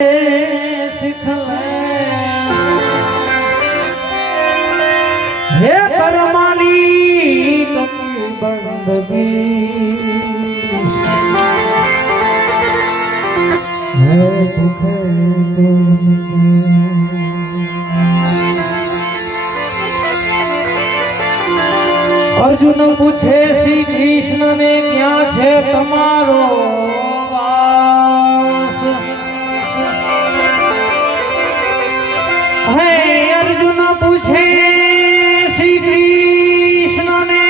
हे करमाली कपी बंदगी है भूखे अर्जुन पूछे श्री कृष्ण ने क्या छे तमारो वास है अर्जुन पूछे श्री कृष्ण ने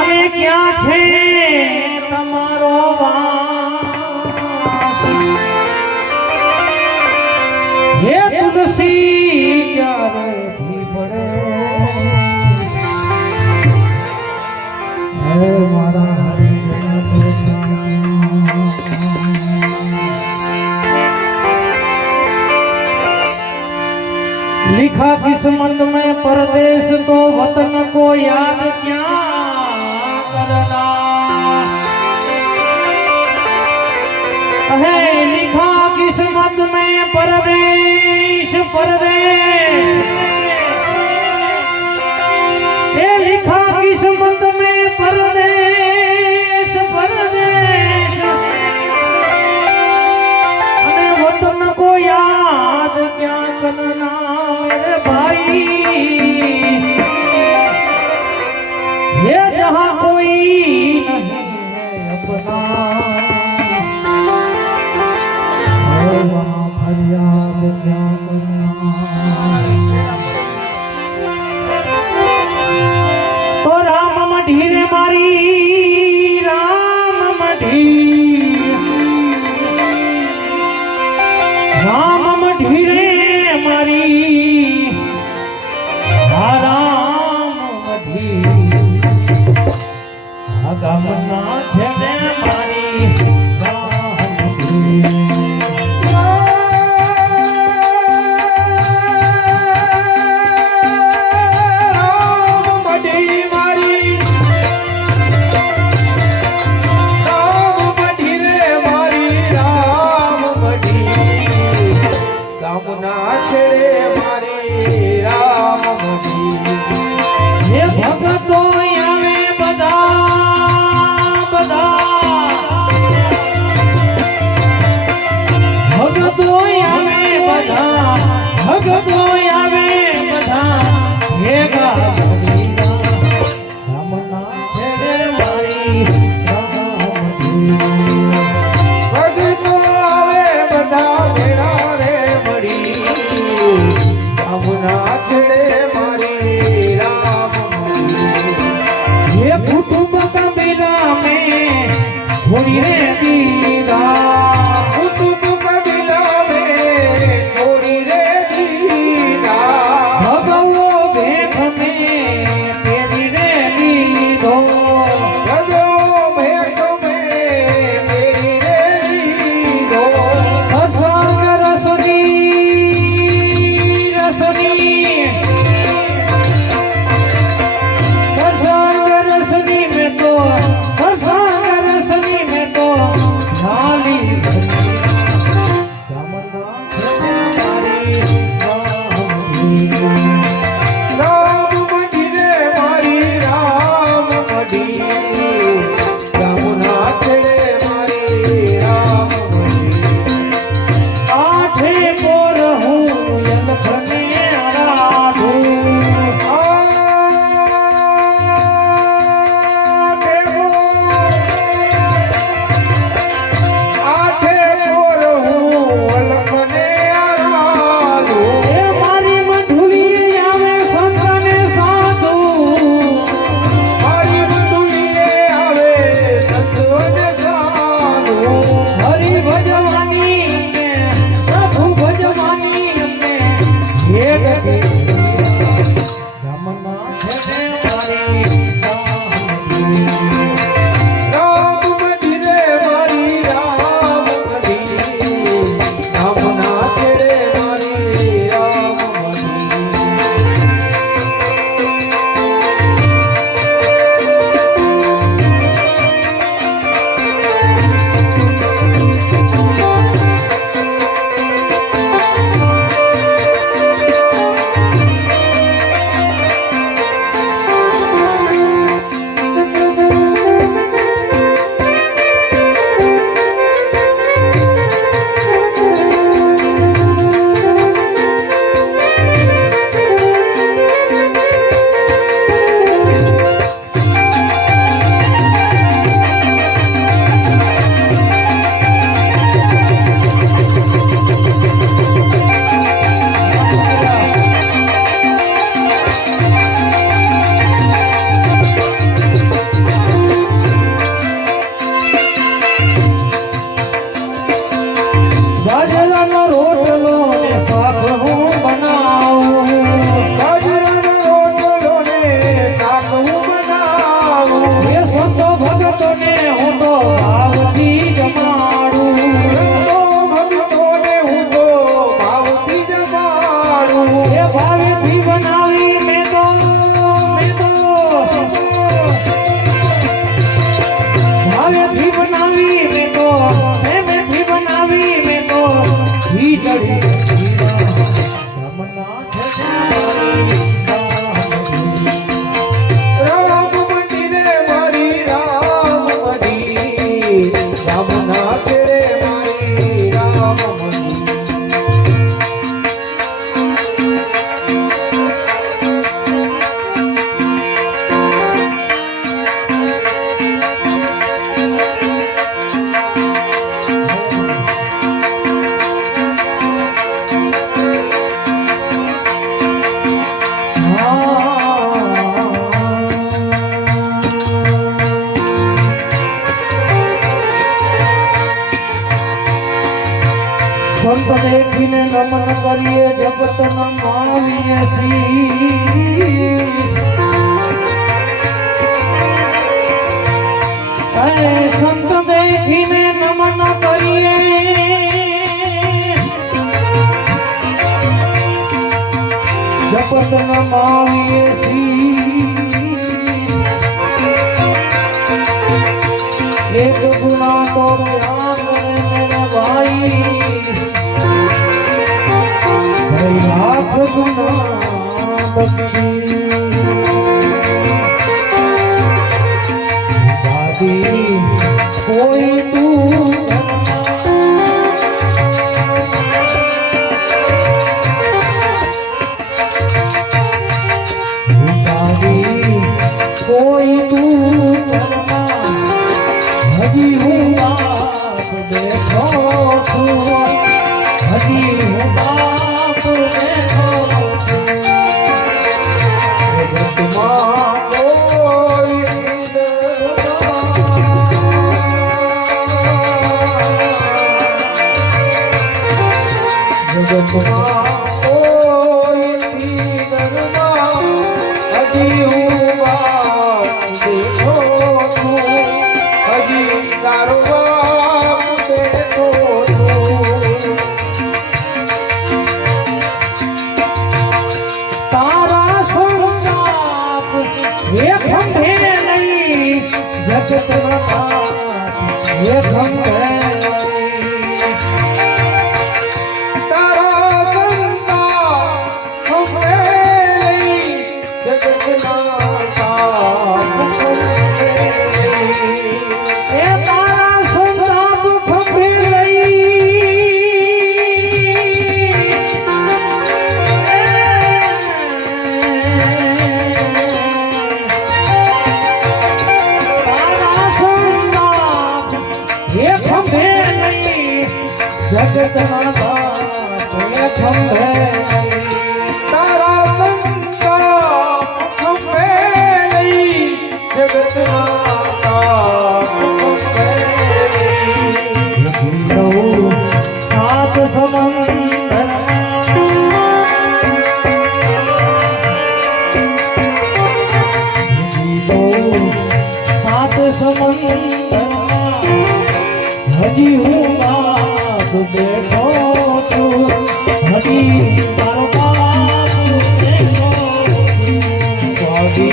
अने क्या छे तमारो वास हे तुलसी क्या रे भी पड़े हे मारा हरि लिखा किस्मत में परदेश तो वतन को याद क्या करना है लिखा किस्मत में परदेश परदेश ये लिखा किस्मत में परदेश परदेश अने वतन को याद क्या करना मेरे भाई ये जहां कोई नहीं है अपना वहाँ फरियाद क्या करना तो राम मढ़ीरे मारी राम मढ़ीरे मारी राम मढ़ी गमना छे मारी भगतो आवे बधा बधा भगतो आवे बधा भगतो आवे बधा भेगा भगीरा रामना छेड़े मारी भगतो आवे बधा भेड़ा रे मड़ी रामना छेड़े मारी कुटुंब कबीरा में थोड़ी रे दीदा कुटुंब कबीरा में थोड़ी रे दीदा भगवो भेख में तेरी रे दीदो भगवो भेख में तेरी रे दीदो असंग रसनी रसनी નાથે રે મારી રામ મંદિર સંત દેખીને નમન કરીએ જગત નમાવીએ શીશ સંત દેખીને નમન કરીએ જગત નમાવીએ શીશ એક ગુના તો યાદ મેરે ભાઈ लाख गुना बख्शी दादी कोई तू दादी कोई तू हजी हूँ बाप देखो हजी हूँ बाप जगत माता तुझे खंभे तारा संता खंभे नहीं जगत माता खंभे नहीं सात समंदर सात समंदर हजी हूँ देखो तू हजी तारो बाप देखो हजी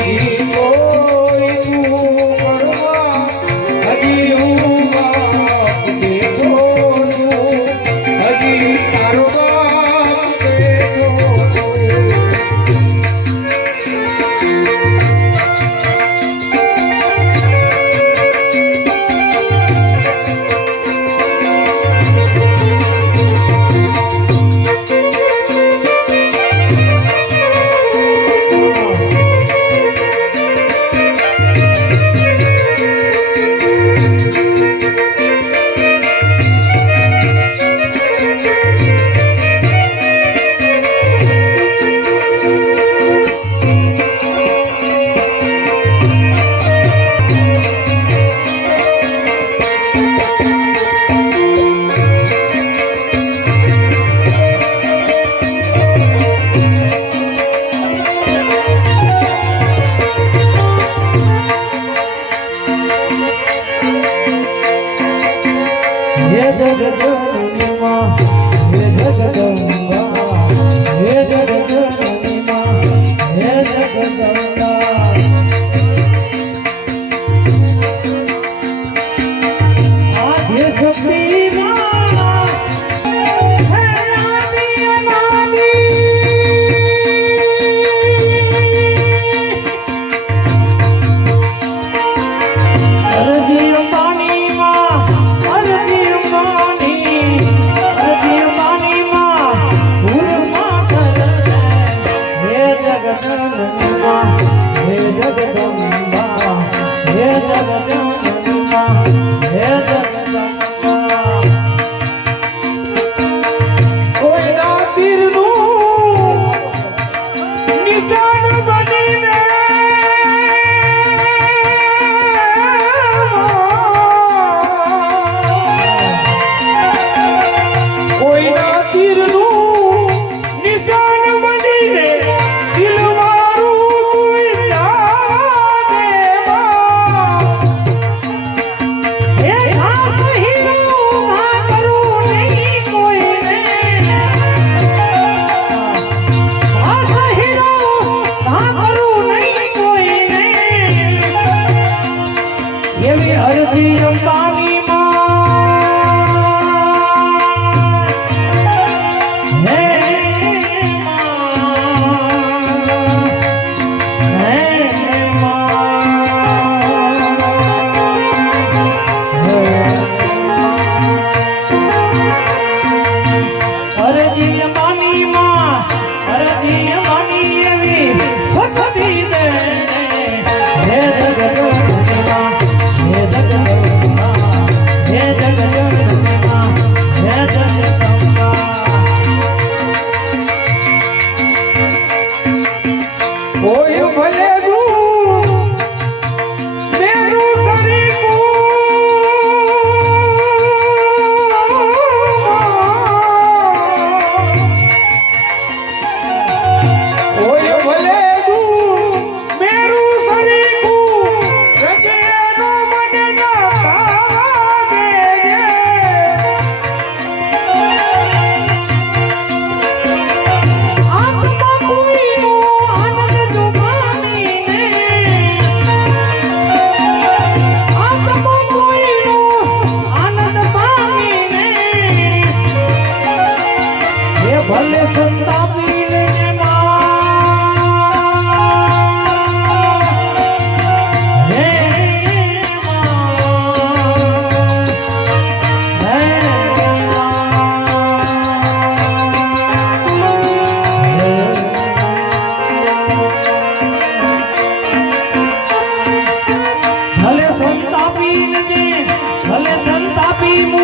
कोई तू करवा हजी हूँ बाप देखो तू हजी तारो बाप देखो અરે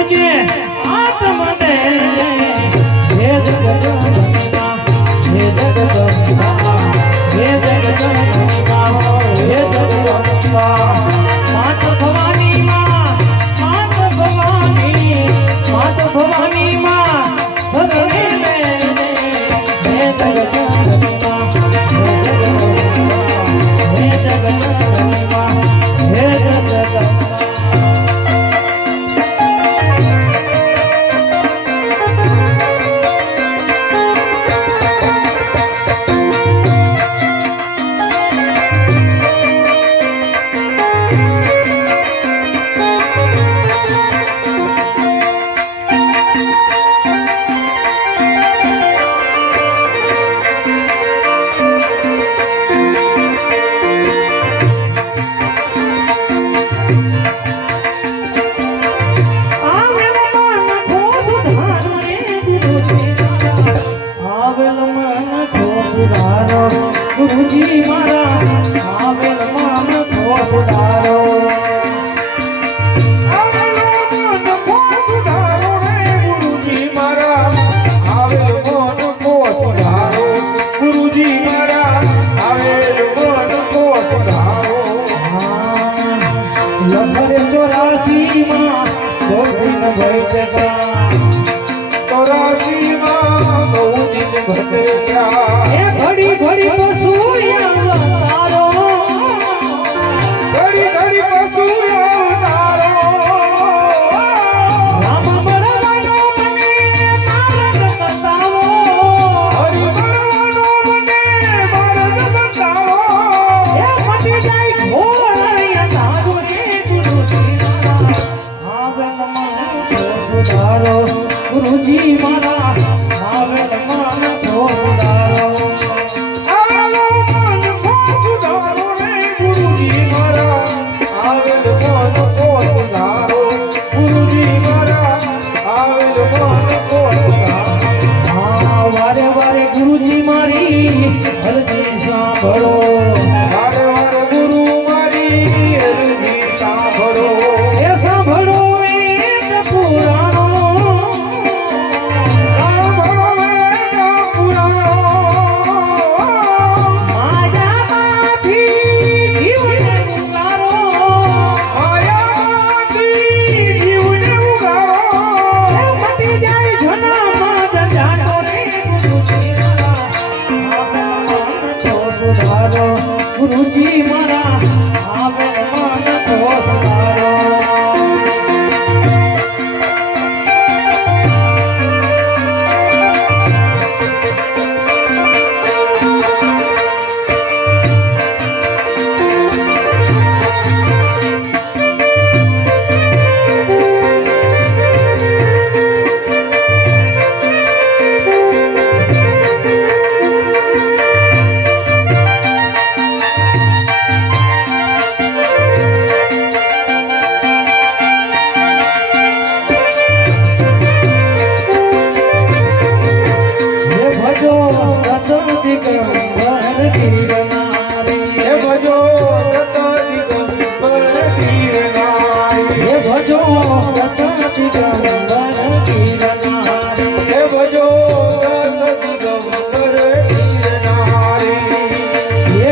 પૂજે આત્મને હે જગદંબા હે જગદંબા હે જગદંબા હે જગદંબા માત ભવાની માં માત ભવાની માત ભવાની માં સદને હે જગદંબા હે જગદંબા હે જગદંબા ગુરુજી મારા આવેલ મન ખો સુધારો આવેલ મન ખો સુધારો રે ગુરુજી મારા આવેલ મન ખો સુધારો ગુરુજી મારા આવેલ મન ખો સુધારો લખરે 84 માં ગોવિંદ ભાઈ જગા 84 માં ગોવિંદ ભટક્યા એ ઘડી ઘડી તો સૂર્ય તારો ઘડી ઘડી પશુ અવતારો રામ બળવાનો મને માર્ગ બતાવો હરિ બળવાનો મને માર્ગ બતાવો એ મટી જાય ઘોર અંધારો રે ગુરુજી મારા આવેલ મન ખો સુધારો ગુરુજી મારા આવેલ મન ખો સુધારો આવેલ મન ખો સુધારો રે ગુરુજી મારા આવેલ મન ખો સુધારો ગુરુજી મારા આવેલ મન ખો સુધારો વારે વારે ગુરુજી મારી અરજી સાંભળો વારે વારે ગુરુ મારી અરજી સાંભળો એ સાંભળો એ જ પુરાણો સાંભળો વેદ પુરાણો માયામાંથી જીવને ઉગારો માયામાંથી જીવને ઉગારો એ મટી જાય જન્મમાં જંજાટો રે ગુરુજી મારા આવેલ મન ખો સુધારો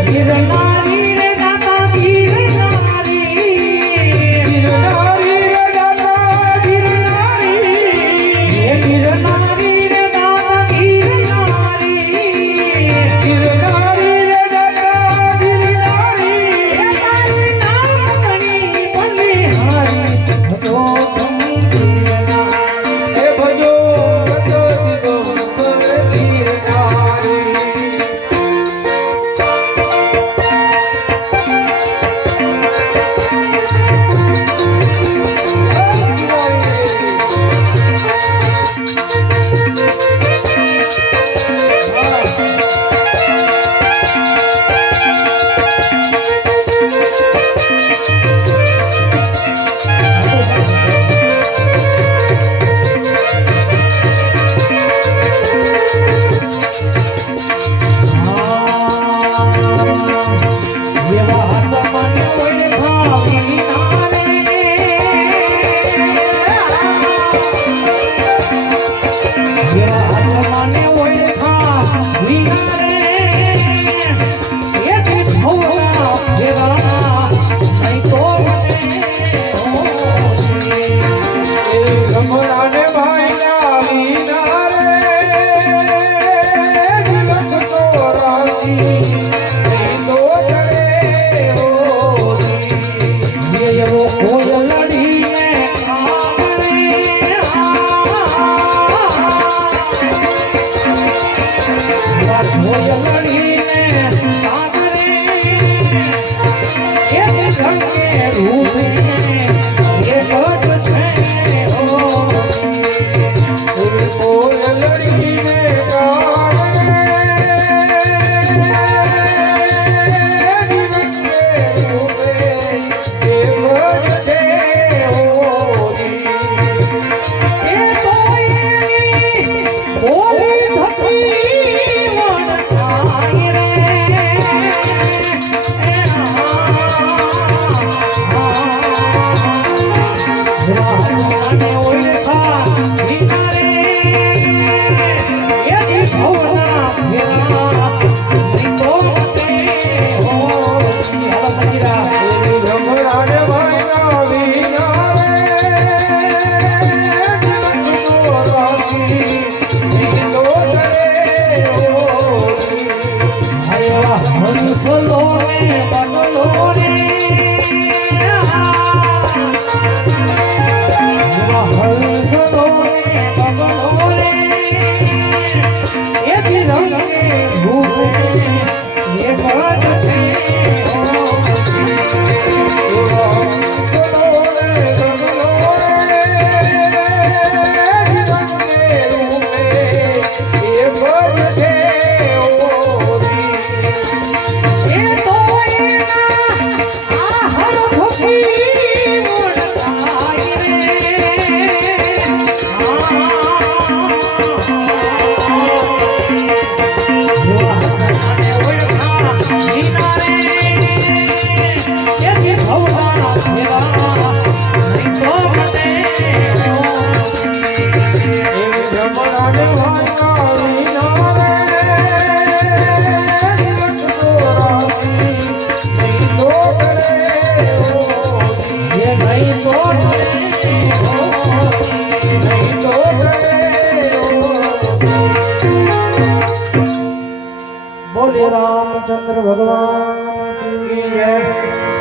ગિરનારી જેવા આત્માને ઓળખા વિના રે એથી ભવના ફેરા નહીં તો એ ગમરાને ભાઈના વિના રે લખતો રાશી નહીં તો ચડે હોરી એવો કોઈ લડીને કામરે કોઈ લડીને કામરે એ રંગે રૂપે એ ગત છે ઓ કોઈ લડીને કાગરે રૂપે એ વજે હોરી એ તો એની બોલી થકી મન થાય રે રામને ઓળખા વિના રે એથી ભવના ફેરા નહીં તો તે હો હાલો મંજીરા ગમરાને ભાઈના વિના રે લખતો રાશી નહીં તો ચડે હોરી આયા હંસલો ને બગલો રે હંસલો ને બગલો રે એથી રંગે રૂપે એ ગત છે ઓ એ તો એના આહર ખુશી મન થાય બોલે રામચંદ્ર ભગવાન કી જય।